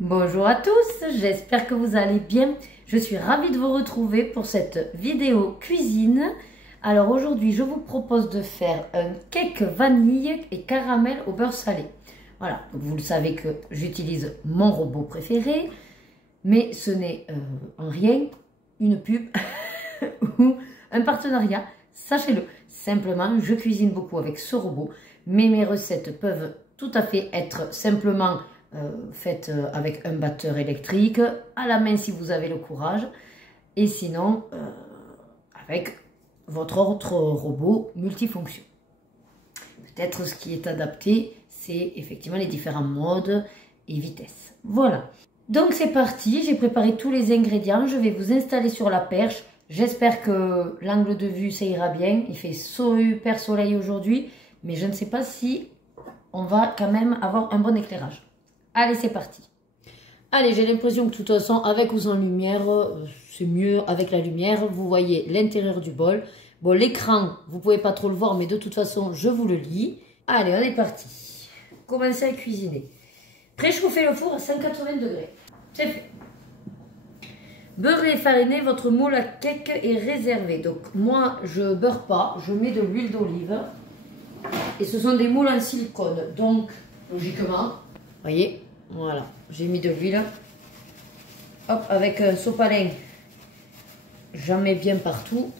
Bonjour à tous, j'espère que vous allez bien. Je suis ravie de vous retrouver pour cette vidéo cuisine. Alors aujourd'hui, je vous propose de faire un cake vanille et caramel au beurre salé. Voilà, donc vous le savez que j'utilise mon robot préféré, mais ce n'est en rien une pub ou un partenariat, sachez-le. Simplement, je cuisine beaucoup avec ce robot, mais mes recettes peuvent tout à fait être simplement faites avec un batteur électrique, à la main si vous avez le courage, et sinon avec votre autre robot multifonction. Peut-être ce qui est adapté, c'est effectivement les différents modes et vitesses. Voilà, donc c'est parti, j'ai préparé tous les ingrédients, je vais vous installer sur la perche. J'espère que l'angle de vue ça ira bien, il fait super soleil aujourd'hui, mais je ne sais pas si on va quand même avoir un bon éclairage. Allez, c'est parti. Allez, j'ai l'impression que de toute façon, avec ou sans lumière, c'est mieux avec la lumière. Vous voyez l'intérieur du bol. Bon, l'écran, vous ne pouvez pas trop le voir, mais de toute façon, je vous le lis. Allez, on est parti. Commencez à cuisiner. Préchauffez le four à 180 degrés. C'est fait. Beurrez et farinez, votre moule à cake est réservé. Donc, moi, je beurre pas, je mets de l'huile d'olive. Et ce sont des moules en silicone. Donc, logiquement, voyez, voilà, j'ai mis de l'huile. Hop, avec un sopalin, j'en mets bien partout.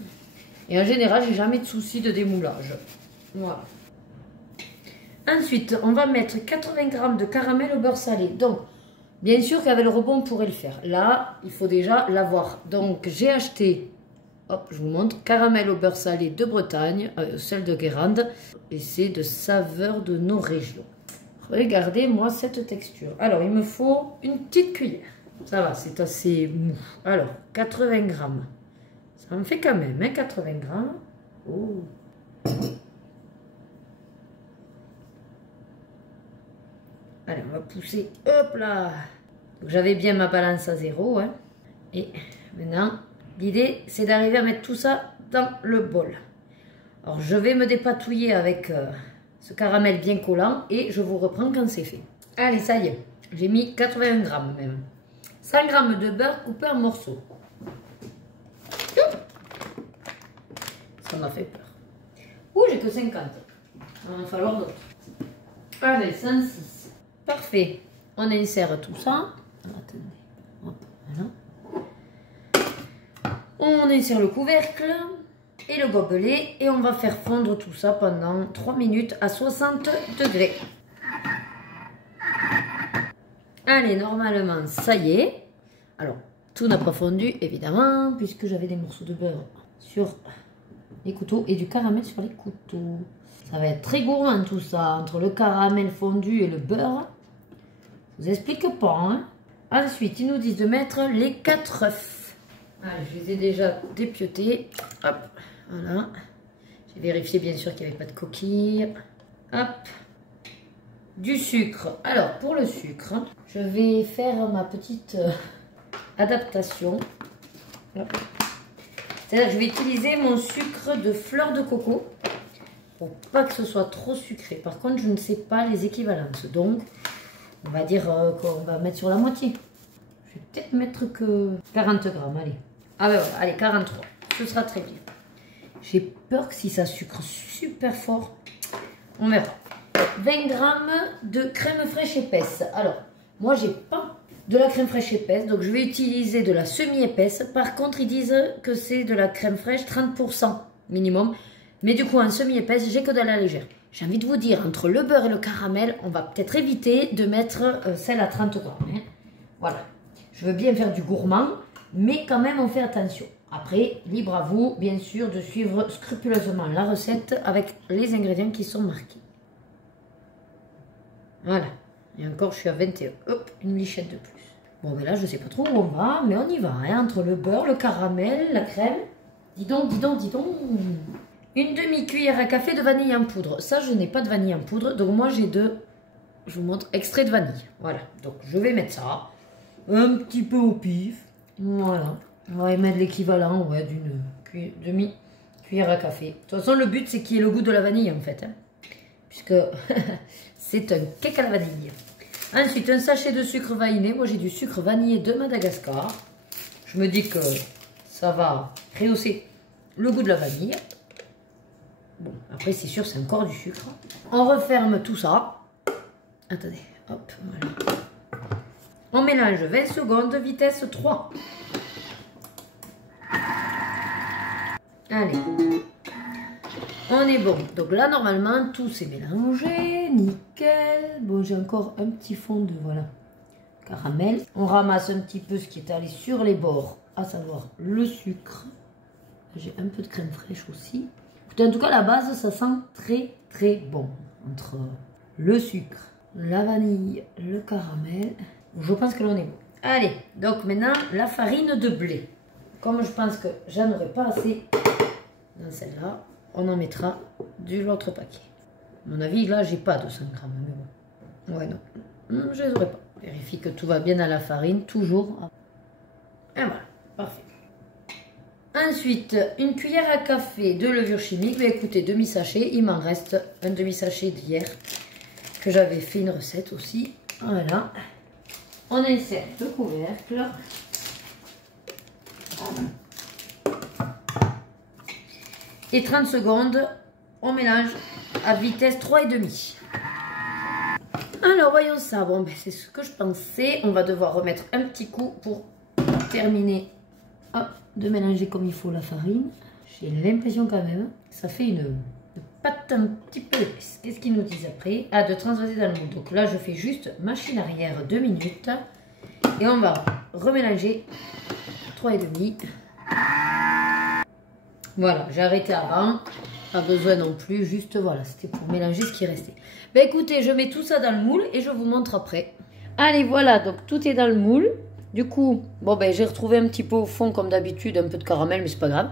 Et en général, j'ai jamais de souci de démoulage. Voilà. Ensuite, on va mettre 80 g de caramel au beurre salé. Donc, bien sûr qu'avec le robot, on pourrait le faire. Là, il faut déjà l'avoir. Donc, j'ai acheté, hop, je vous montre, caramel au beurre salé de Bretagne, celle de Guérande. Et c'est de saveur de nos régions. Regardez-moi cette texture. Alors, il me faut une petite cuillère. Ça va, c'est assez mou. Alors, 80 g. Ça me fait quand même, hein, 80 g. Oh. Allez, on va pousser. Hop là. J'avais bien ma balance à 0. Hein. Et maintenant, l'idée, c'est d'arriver à mettre tout ça dans le bol. Alors, je vais me dépatouiller avec ce caramel bien collant et je vous reprends quand c'est fait. Allez, ça y est, j'ai mis 80 g même. 100 g de beurre coupé en morceaux. Ça m'a fait peur. Ouh, j'ai que 50. Il va en falloir d'autres. Allez, 106. Parfait. On insère tout ça. Attendez. Hop, voilà. On insère le couvercle et le gobelet et on va faire fondre tout ça pendant 3 minutes à 60 degrés. Allez, normalement, ça y est. Alors, tout n'a pas fondu, évidemment, puisque j'avais des morceaux de beurre sur les couteaux et du caramel sur les couteaux. Ça va être très gourmand tout ça, entre le caramel fondu et le beurre. Je vous explique pas, hein. Ensuite, ils nous disent de mettre les 4 œufs. Allez, je les ai déjà dépiotés. Hop. Voilà, j'ai vérifié bien sûr qu'il n'y avait pas de coquilles. Hop, du sucre. Alors pour le sucre, je vais faire ma petite adaptation. C'est-à-dire que je vais utiliser mon sucre de fleur de coco pour pas que ce soit trop sucré. Par contre, je ne sais pas les équivalences, donc on va dire qu'on va mettre sur la moitié. Je vais peut-être mettre que 40 g. Allez, ah ben voilà, allez 43. Ce sera très bien. J'ai peur que si ça sucre super fort, on verra. 20 g de crème fraîche épaisse. Alors, moi, j'ai pas de la crème fraîche épaisse, donc je vais utiliser de la semi-épaisse. Par contre, ils disent que c'est de la crème fraîche 30% minimum. Mais du coup, en semi-épaisse, j'ai que de la légère. J'ai envie de vous dire, entre le beurre et le caramel, on va peut-être éviter de mettre celle à 30 g. Hein. Voilà. Je veux bien faire du gourmand, mais quand même, on fait attention. Après, libre à vous, bien sûr, de suivre scrupuleusement la recette avec les ingrédients qui sont marqués. Voilà. Et encore, je suis à 21. Hop, une lichette de plus. Bon, mais là, je ne sais pas trop où on va, mais on y va. Hein, entre le beurre, le caramel, la crème. Dis donc, dis donc, dis donc. Une demi-cuillère à café de vanille en poudre. Ça, je n'ai pas de vanille en poudre. Donc, moi, j'ai je vous montre, extrait de vanille. Voilà. Donc, je vais mettre ça. Un petit peu au pif. Voilà. On va y mettre l'équivalent ouais, d'une demi-cuillère à café. De toute façon, le but, c'est qu'il y ait le goût de la vanille, en fait. Hein, puisque c'est un cake à la vanille. Ensuite, un sachet de sucre vanillé. Moi, j'ai du sucre vanillé de Madagascar. Je me dis que ça va rehausser le goût de la vanille. Bon, après, c'est sûr, c'est encore du sucre. On referme tout ça. Attendez, hop, voilà. On mélange 20 secondes, vitesse 3. Allez. On est bon. Donc là, normalement, tout s'est mélangé. Nickel. Bon, j'ai encore un petit fond de, voilà, caramel. On ramasse un petit peu ce qui est allé sur les bords, à savoir le sucre. J'ai un peu de crème fraîche aussi. Écoutez, en tout cas, la base, ça sent très, très bon. Entre le sucre, la vanille, le caramel. Je pense que l'on est bon. Allez, donc maintenant, la farine de blé. Comme je pense que j'en aurai pas assez dans celle-là, on en mettra de l'autre paquet. À mon avis, là, j'ai pas 200 grammes. Mais bon. Ouais, non. Je les aurai pas. Vérifie que tout va bien dans la farine, toujours. Et voilà, parfait. Ensuite, une cuillère à café de levure chimique. Mais écoutez, demi-sachet. Il m'en reste un demi-sachet d'hier que j'avais fait une recette aussi. Voilà. On insère le couvercle. Et 30 secondes, on mélange à vitesse 3,5. Alors, voyons ça. Bon, ben, c'est ce que je pensais. On va devoir remettre un petit coup pour terminer. Hop, de mélanger comme il faut la farine. J'ai l'impression quand même que ça fait une pâte un petit peu épaisse. Qu'est-ce qu'ils nous disent après? Ah, de transvaser dans le moule. Donc là, je fais juste machine arrière 2 minutes. Et on va remélanger 3,5. Voilà, j'ai arrêté avant. Pas besoin non plus. Juste voilà, c'était pour mélanger ce qui restait. Ben écoutez, je mets tout ça dans le moule et je vous montre après. Allez, voilà, donc tout est dans le moule. Du coup, bon ben j'ai retrouvé un petit peu au fond comme d'habitude, un peu de caramel, mais c'est pas grave.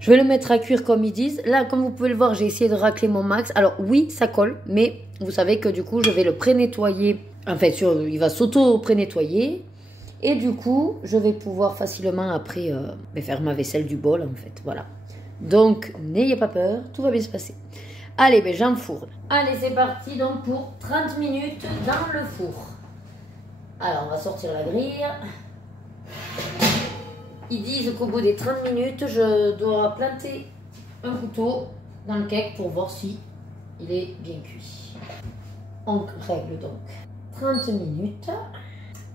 Je vais le mettre à cuire comme ils disent. Là, comme vous pouvez le voir, j'ai essayé de racler mon max. Alors oui, ça colle, mais vous savez que du coup, je vais le pré-nettoyer. En fait, il va s'auto-pré-nettoyer. Et du coup, je vais pouvoir facilement après faire ma vaisselle du bol, en fait. Voilà. Donc, n'ayez pas peur, tout va bien se passer. Allez, ben j'enfourne. Allez, c'est parti donc pour 30 minutes dans le four. Alors, on va sortir la grille. Ils disent qu'au bout des 30 minutes, je dois planter un couteau dans le cake pour voir si il est bien cuit. On règle donc 30 minutes.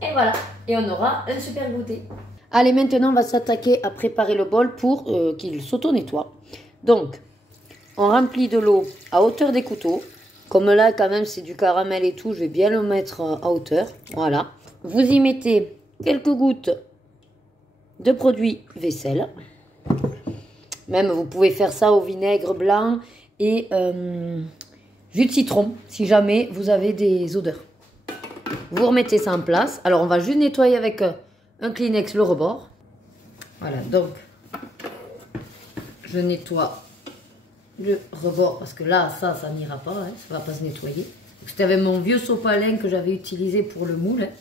Et voilà. Et on aura un super goûter. Allez, maintenant, on va s'attaquer à préparer le bol pour qu'il s'auto-nettoie. Donc, on remplit de l'eau à hauteur des couteaux. Comme là, quand même, c'est du caramel et tout, je vais bien le mettre à hauteur. Voilà. Vous y mettez quelques gouttes de produit vaisselle. Même, vous pouvez faire ça au vinaigre blanc et jus de citron, si jamais vous avez des odeurs. Vous remettez ça en place. Alors, on va juste nettoyer avec un Kleenex le rebord. Voilà, donc, je nettoie le rebord parce que là, ça n'ira pas, hein, ça ne va pas se nettoyer. C'était avec mon vieux sopalin que j'avais utilisé pour le moule, hein,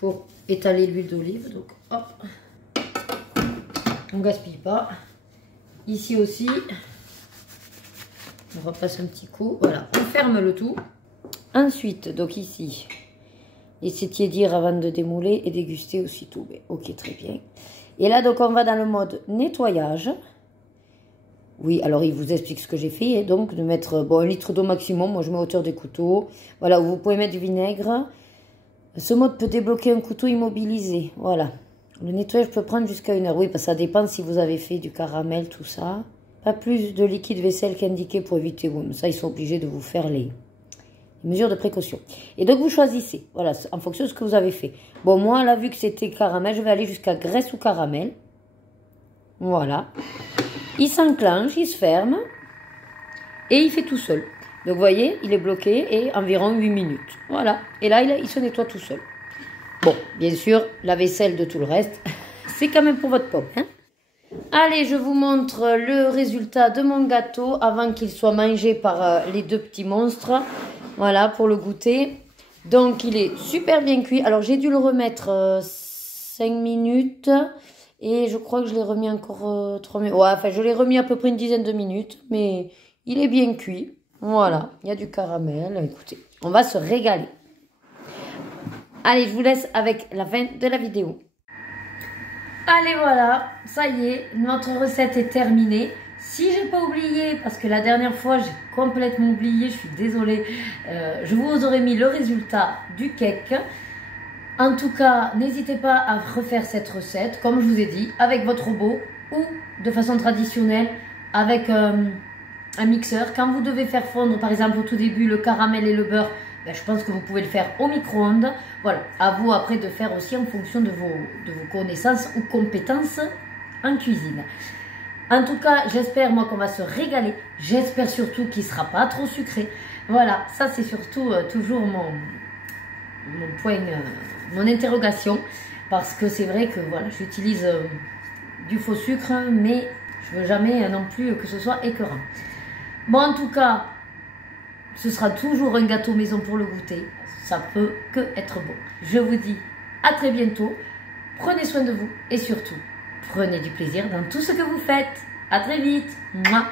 pour étaler l'huile d'olive. Donc, hop, on ne gaspille pas. Ici aussi, on repasse un petit coup. Voilà, on ferme le tout. Ensuite, donc ici, laissez tiédir avant de démouler et déguster aussitôt. Ok, très bien. Et là, donc, on va dans le mode nettoyage. Oui, alors il vous explique ce que j'ai fait. Donc, de mettre 1 litre d'eau maximum. Moi, je mets à hauteur des couteaux. Voilà, vous pouvez mettre du vinaigre. Ce mode peut débloquer un couteau immobilisé. Voilà. Le nettoyage peut prendre jusqu'à 1 heure. Oui, parce que ça dépend si vous avez fait du caramel, tout ça. Pas plus de liquide vaisselle qu'indiqué pour éviter. Oui, mais ça, ils sont obligés de vous faire les mesures de précaution. Et donc, vous choisissez. Voilà, en fonction de ce que vous avez fait. Bon, moi, là, vu que c'était caramel, je vais aller jusqu'à graisse ou caramel. Voilà. Il s'enclenche, il se ferme. Et il fait tout seul. Donc, vous voyez, il est bloqué et environ 8 minutes. Voilà. Et là, il se nettoie tout seul. Bon, bien sûr, la vaisselle de tout le reste, c'est quand même pour votre pomme. Hein. Allez, je vous montre le résultat de mon gâteau avant qu'il soit mangé par les deux petits monstres. Voilà, pour le goûter. Donc, il est super bien cuit. Alors, j'ai dû le remettre 5 minutes. Et je crois que je l'ai remis encore 3 minutes. Ouais, enfin, je l'ai remis à peu près une dizaine de minutes. Mais il est bien cuit. Voilà, il y a du caramel. Écoutez, on va se régaler. Allez, je vous laisse avec la fin de la vidéo. Allez, voilà, ça y est, notre recette est terminée. Si j'ai pas oublié, parce que la dernière fois j'ai complètement oublié, je suis désolée, je vous aurais mis le résultat du cake. En tout cas, n'hésitez pas à refaire cette recette, comme je vous ai dit, avec votre robot ou de façon traditionnelle avec un mixeur. Quand vous devez faire fondre, par exemple au tout début, le caramel et le beurre, ben, je pense que vous pouvez le faire au micro-ondes. Voilà, à vous après de faire aussi en fonction de vos connaissances ou compétences en cuisine. En tout cas, j'espère moi qu'on va se régaler. J'espère surtout qu'il ne sera pas trop sucré. Voilà, ça c'est surtout toujours mon point, mon interrogation. Parce que c'est vrai que voilà, j'utilise du faux sucre, mais je ne veux jamais non plus que ce soit écœurant. Bon, en tout cas, ce sera toujours un gâteau maison pour le goûter. Ça peut que être bon. Je vous dis à très bientôt. Prenez soin de vous et surtout, prenez du plaisir dans tout ce que vous faites. À très vite. Mouah.